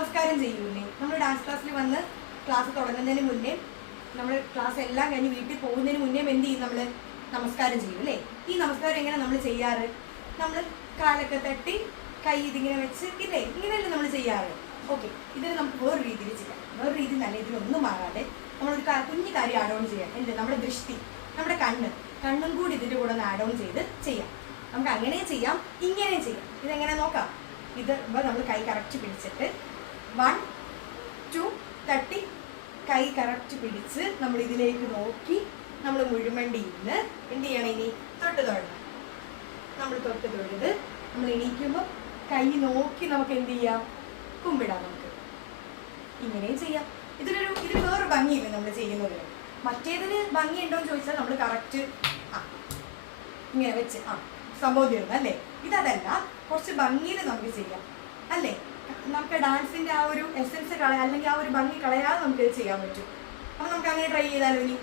നമസ്കാരം ചെയ്യൂലേ? നമ്മൾ ഡാൻസ് ക്ലാസ്സിൽ വന്ന് ക്ലാസ് തുടങ്ങുന്നതിന് മുന്നേ, നമ്മൾ ക്ലാസ് എല്ലാം കഴിഞ്ഞ് വീട്ടിൽ പോകുന്നതിന് മുന്നേ എന്ത് ചെയ്യും? നമ്മൾ നമസ്കാരം ചെയ്യും അല്ലേ? ഈ നമസ്കാരം എങ്ങനെ നമ്മൾ ചെയ്യാറ്? നമ്മൾ കാലൊക്കെ തട്ടി കൈ ഇതിങ്ങനെ വെച്ച് ഇല്ലേ, ഇങ്ങനെയല്ലേ നമ്മൾ ചെയ്യാറ്. ഓക്കെ, ഇതിന് നമുക്ക് വേറൊരു രീതിയിൽ ചെയ്യാം. വേറൊരു രീതി നല്ല ഇതിലൊന്നും മാറാതെ നമ്മളൊരു കുഞ്ഞു കാര്യം ആഡ് ഓൺ ചെയ്യാം. എന്ത്? നമ്മുടെ ദൃഷ്ടി, നമ്മുടെ കണ്ണും കൂടി ഇതിൻ്റെ കൂടെ ഒന്ന് ആഡ് ഓൺ ചെയ്ത് ചെയ്യാം. നമുക്ക് അങ്ങനെ ചെയ്യാം, ഇങ്ങനെ ചെയ്യാം. ഇതെങ്ങനെ നോക്കാം? ഇത് നമ്മൾ കൈ കറക്റ്റ് പിടിച്ചിട്ട് 1 2 തട്ടി കൈ കറക്റ്റ് പിടിച്ച് നമ്മൾ ഇതിലേക്ക് നോക്കി നമ്മൾ മുഴുവണ്ടി ഇരുന്ന് എന്ത് ചെയ്യണം? ഇനി തൊട്ട് തൊഴണം. നമ്മൾ തൊട്ട് തൊഴുത് നമ്മൾ എണീക്കുമ്പോൾ കൈ നോക്കി നമുക്ക് എന്ത് ചെയ്യാം? കുമ്പിടാം. നമുക്ക് ഇങ്ങനെയും ചെയ്യാം. ഇതിന് വേറൊരു ഭംഗിയില്ല നമ്മൾ ചെയ്യുന്നതിന്. മറ്റേതിന് ഭംഗിയുണ്ടോ എന്ന് ചോദിച്ചാൽ നമ്മൾ കറക്റ്റ് ഇങ്ങനെ വെച്ച് സംഭവം തീർന്നു അല്ലേ? ഇതല്ല, കുറച്ച് ഭംഗിയിൽ നമുക്ക് ചെയ്യാം അല്ലേ? നമുക്ക് ഡാൻസിന്റെ ആ ഒരു എസൻസ് കളയാ, അല്ലെങ്കിൽ ആ ഒരു ഭംഗി കളയാതെ നമുക്ക് ഇത് ചെയ്യാൻ പറ്റും. അപ്പം നമുക്ക് അങ്ങനെ ട്രൈ ചെയ്താലോ? ഇനി